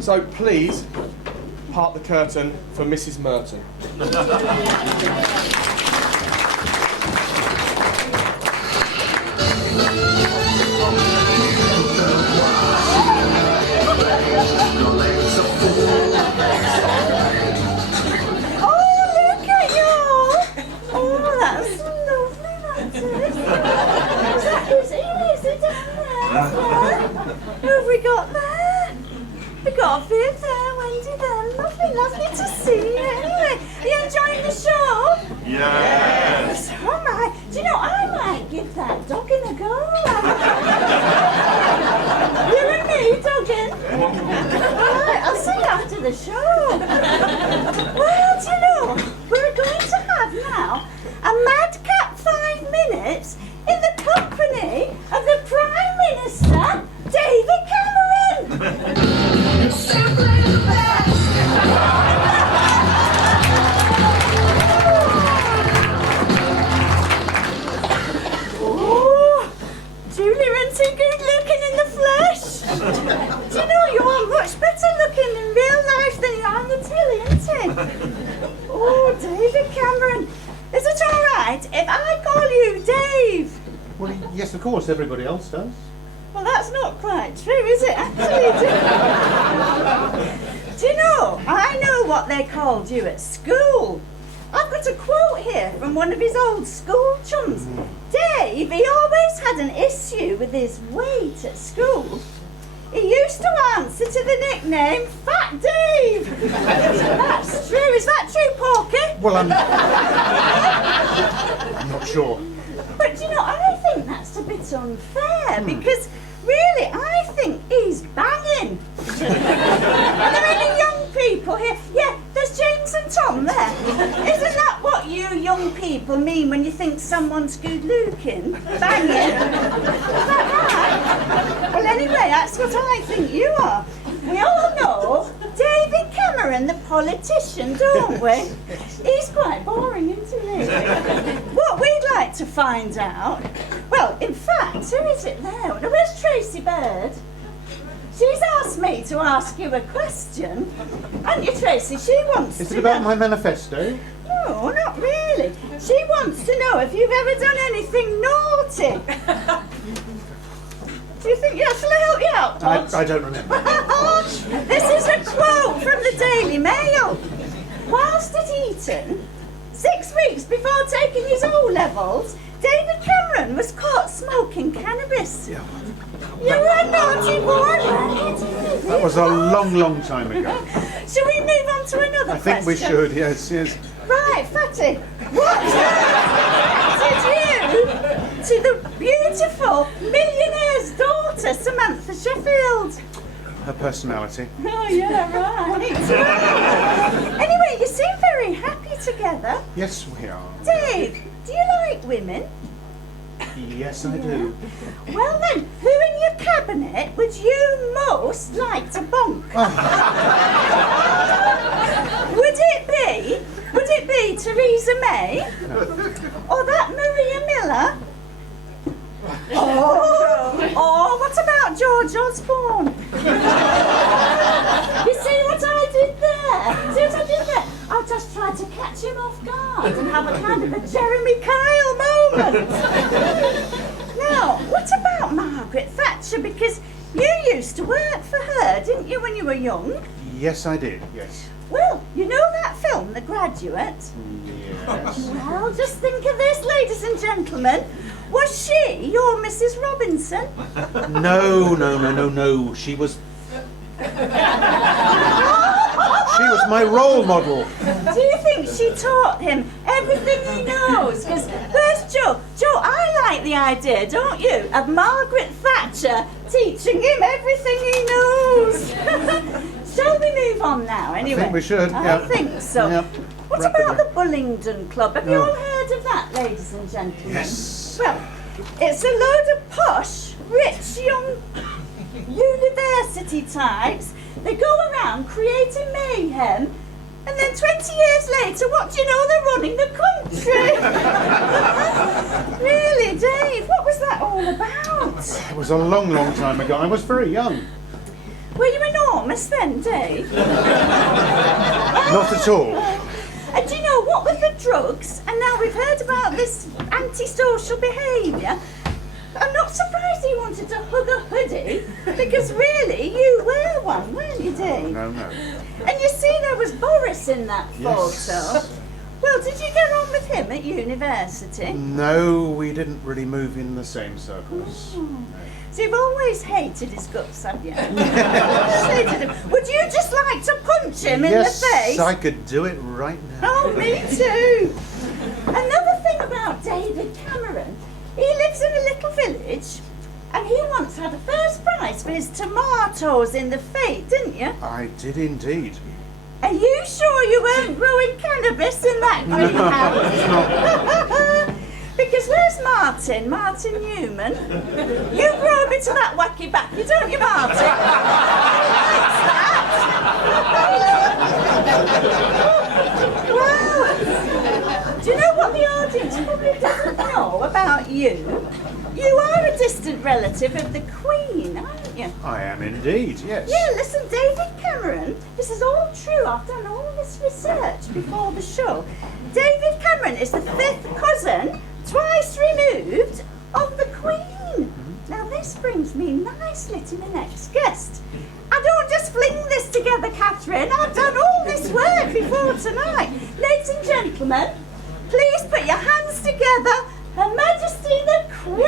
So please, part the curtain for Mrs Merton. Who have we got there? We got Viv there, Wendy there. Lovely to see you. Anyway, are you enjoying the show? Yes. So am I. Do you know, I might give that dogging a go. You and me, dogging. Right, I'll see you after the show. Well, do you know, we're going to have now a madcap 5 minutes in the company of the Prime Minister, David Cameron. Simply the best. Oh, Julie Renty, good looking in the flesh. Do you know, you're much better looking in real life than you are on the telly, isn't it? Oh, David Cameron. Is it all right if I call you Dave? Well, yes, of course, everybody else does. Well, that's not quite true, is it? Actually, do you know, I know what they called you at school. I've got a quote here from one of his old school chums. Dave, he always had an issue with his weight at school. He used to answer to the nickname Fat Dave. That's true. Is that true, Porky? Well, I'm not sure. But you know, I think that's a bit unfair because really, I think he's banging. Are there any young people here? Yeah, there's James and Tom there. Isn't that what you young people mean when you think someone's good looking? Banging? Is that right? Well, anyway, that's what I think you are. We all know David Cameron, the politician, don't we? He's quite boring, isn't he? What we'd like to find out, well, in fact, who is it there? Now, where's Tracy Bird? She's asked me to ask you a question. Haven't you, Tracy? She wants to Is it about know. my manifesto? No, not really. She wants to know if you've ever done anything naughty. Do you think that'll help you out, Todd? I don't remember. This is a quote from the Daily Mail. Whilst at Eton, 6 weeks before taking his O-levels, David Cameron was caught smoking cannabis. Yeah. You were a naughty boy, weren't you? That was a long time ago. Shall we move on to another I think we question? should, yes. Right, Fatty, what did you to the beautiful millionaire's daughter, Samantha Sheffield? Her personality. Oh, yeah, right. Anyway, you seem very happy together. Yes, we are. Dave, do you like women? Yes, I do. Well then, who in your cabinet would you most like to bonk? Would it be Theresa May? Or that Maria Miller? Oh, what about George Osborne? You see what I did there? I just tried to catch him off guard and have a kind of a Jeremy Kyle moment. Now, what about Margaret Thatcher? Because you used to work for her, didn't you, when you were young? Yes, I did, yes. Well, you know that film, The Graduate? Yes. Well, just think of this, ladies and gentlemen. Was she your Mrs Robinson? No. She was my role model. Do you think she taught him everything he knows? Because where's Joe? Joe, I like the idea, don't you, of Margaret Thatcher teaching him everything he knows. Shall we move on now, anyway? I think we should, I think so. Yep. What about the Bullingdon Club? Have you all heard of that, ladies and gentlemen? Yes. Well, it's a load of posh, rich, young university types. They go around creating mayhem, and then 20 years later, what do you know? They're running the country. Really, Dave, what was that all about? It was a long time ago. I was very young. Were you enormous then, Dave? Not at all. And do you know, what with the drugs, and now we've heard about this antisocial behaviour, I'm not surprised he wanted to hug a hoodie, because really, you were one, weren't you, Dave? No. And you see, there was Boris in that Yes. photo. Well, did you get on with him at university? No, we didn't really move in the same circles. So you've always hated his guts, have you? Hated him. Would you just like to punch him in the face? Yes, I could do it right now. Oh, me too. Another thing about David Cameron, he lives in a little village, and he once had a first prize for his tomatoes in the fete, didn't you? I did indeed. Are you sure you weren't growing cannabis in that greenhouse? Because where's Martin? Martin Newman? You grow a bit of that wacky backy, don't you, Martin? Well, do you know what the audience probably doesn't know about you? You are a distant relative of the Queen, aren't you? I am indeed, yes. Yeah, listen, David Cameron, this is all true. I've done all this research before the show. David Cameron is the 5th cousin, twice removed, of the Queen. Now, this brings me nicely to my next guest. I don't just fling this together, Catherine. I've done all this work before tonight. Ladies and gentlemen, please put your hands together. Her Majesty the Queen!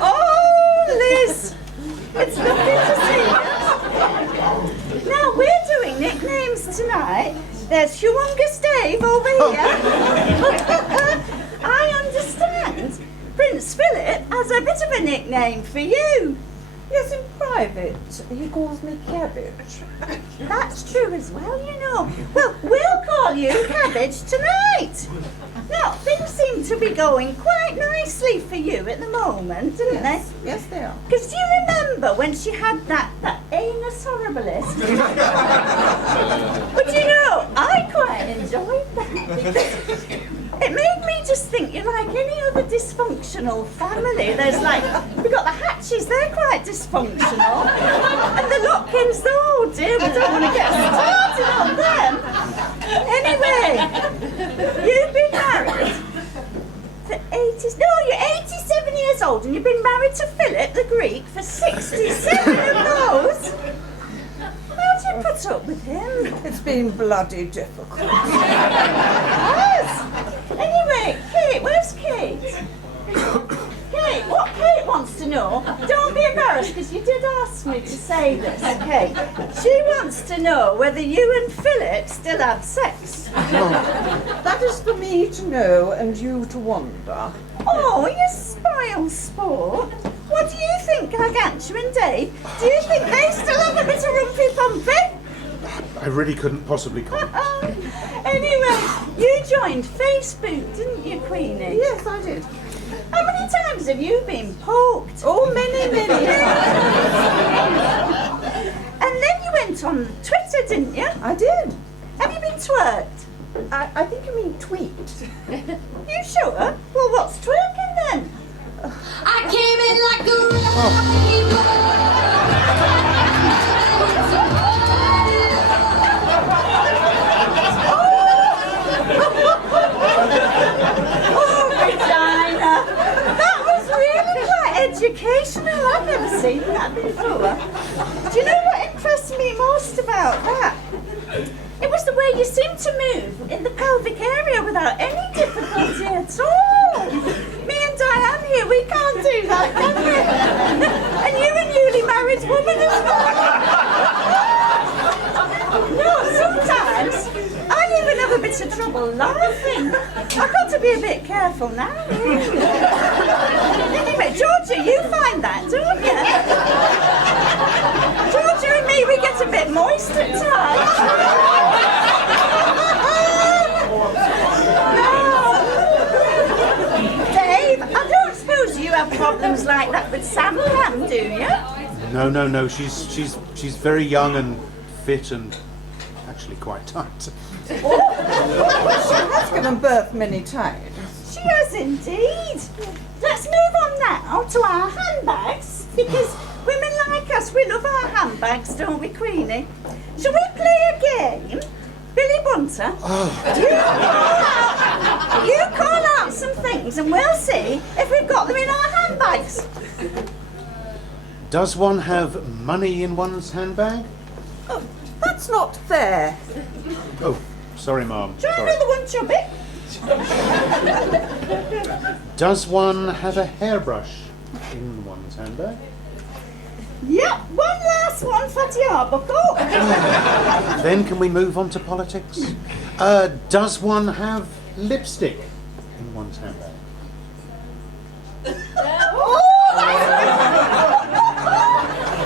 Oh, Liz! It's lovely to see you. Now, we're doing nicknames tonight. There's Humongous Dave over here. I understand Prince Philip has a bit of a nickname for you. Yes, in private, he calls me Cabbage. That's true as well, you know. Well, we'll call you Cabbage tonight. Now, things seem to be going quite nicely for you at the moment, don't they? Yes, they are. Because do you remember when she had that anus horribilis? But you know, I quite enjoyed that because it made me just think you're like any other dysfunctional family. There's like, we've got the Hatches, they're quite dysfunctional. And the Lotkins, oh dear, we don't want to get started on them. Anyway, you've been married for 80s. No, you're 87 years old and you've been married to Philip the Greek for 67 of those. How do you put up with him? It's been bloody difficult. Yes. Anyway, Kate, where's Kate? Kate, what Kate wants to know, don't be embarrassed because you did ask me to say this, okay? She wants to know whether you and Philip still have sex. That is for me to know and you to wonder. Oh, you spoiled sport. What do you think, Gargantua and Dave? Do you think they still have a bit of rumpy-pumpy? I really couldn't possibly comment. Anyway, you joined Facebook, didn't you, Queenie? Yes, I did. How many times have you been poked? Oh, many, many. And then you went on Twitter, didn't you? I did. Have you been twerked? I think you mean tweaked. You sure? Well, what's twerking then? I came in like a wrecking Oh, Regina! That was really quite educational. I've never seen that before. Do you know what impressed me most about that? It was the way you seemed to move in the pelvic area without any difficulty at all. Me and Diane here, we can't do that, can we? And you a newly married woman as well. No, sometimes I even have a bit of trouble laughing. I've got to be a bit careful now. Anyway, Georgia, you find that, don't you? Georgia and me, we get a bit moist at times. Dave, I don't suppose you have problems like that with Sam Pam, do you? No. She's very young and fit and actually quite tight. She has given birth many times. She has indeed. Let's move on now to our handbags, because women like us, we love our handbags, don't we, Queenie? Shall we play a game? Billy Bunter, you call out some things and we'll see if we've got them in our handbags. Does one have money in one's handbag? Oh, that's not fair. Oh, sorry, Mum. Try Sorry. another one, Chubby. Does one have a hairbrush in one's handbag? Yep, one last one, Fatty Arbuckle. Then can we move on to politics? Does one have lipstick in one's handbag?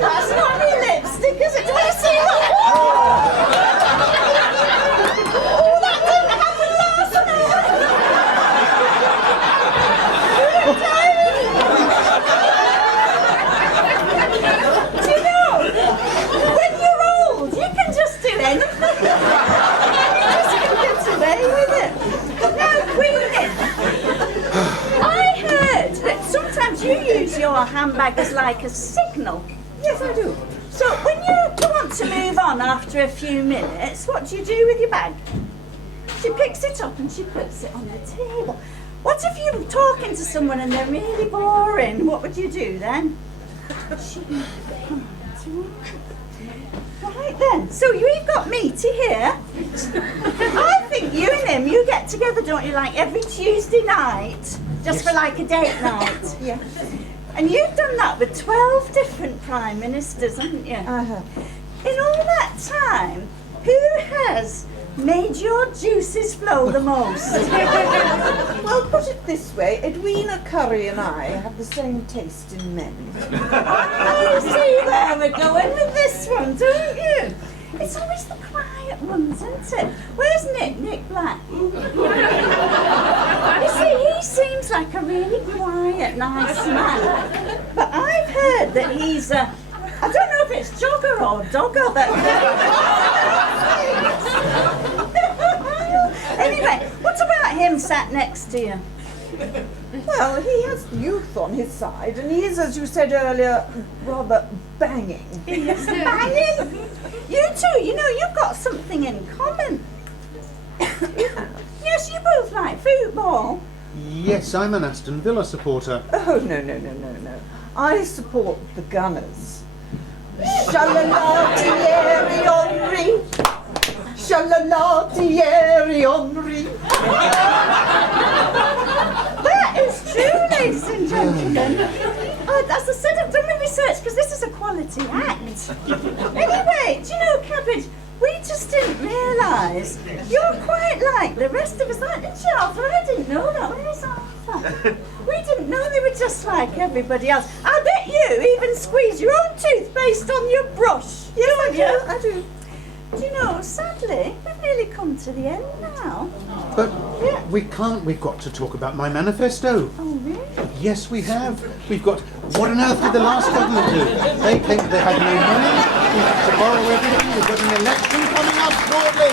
That's not any lipstick, is it? Do you want to see that? Oh, that didn't happen last night. Do you know, when you're old, you can just do anything. You just can get away with it. Now, Queenie, I heard that sometimes you use your handbag as like a signal. Yes, I do. So when you want to move on after a few minutes, what do you do with your bag? She picks it up and she puts it on the table. What if you're talking to someone and they're really boring? What would you do then? Right then, so you've got Meaty here. I think you and him, you get together, don't you, like every Tuesday night, just for like a date night. Yeah. And you've done that with 12 different prime ministers, haven't you? Uh-huh. In all that time, who has made your juices flow the most? Well, put it this way, Edwina Curry and I have the same taste in men. You see where we're going with this one, don't you? It's always the quiet ones, isn't it? Where's Nick? Nick Black? You see, he seems like a really quiet, nice man. But I've heard that he's I don't know if it's jogger or dogger, but... Anyway, what about him sat next to you? Well, he has youth on his side, and he is, as you said earlier, rather banging. Yes, banging. You two, you know, you've got something in common. Yes, you both like football. Yes, I'm an Aston Villa supporter. Oh, no. I support the Gunners. Sha-la-la, Thierry Henry. Sha-la-la, Thierry Henry. That is true, ladies and gentlemen. As I said, I've done my research because this is a quality act. Anyway, do you know, Cabbage, we just didn't realise you're quite like the rest of us, aren't you, Arthur? I didn't know that. Where's Arthur? We didn't know they were just like everybody else. I bet you even squeeze your own toothpaste on your brush. Yes, Don't I do. Do you know, sadly, we've nearly come to the end now. But Yeah. we can't. We've got to talk about my manifesto. Oh, really? Yes, we have. We've got. What on earth did the last government do? They think they had no money. We have to borrow everything. We've got an election coming up shortly.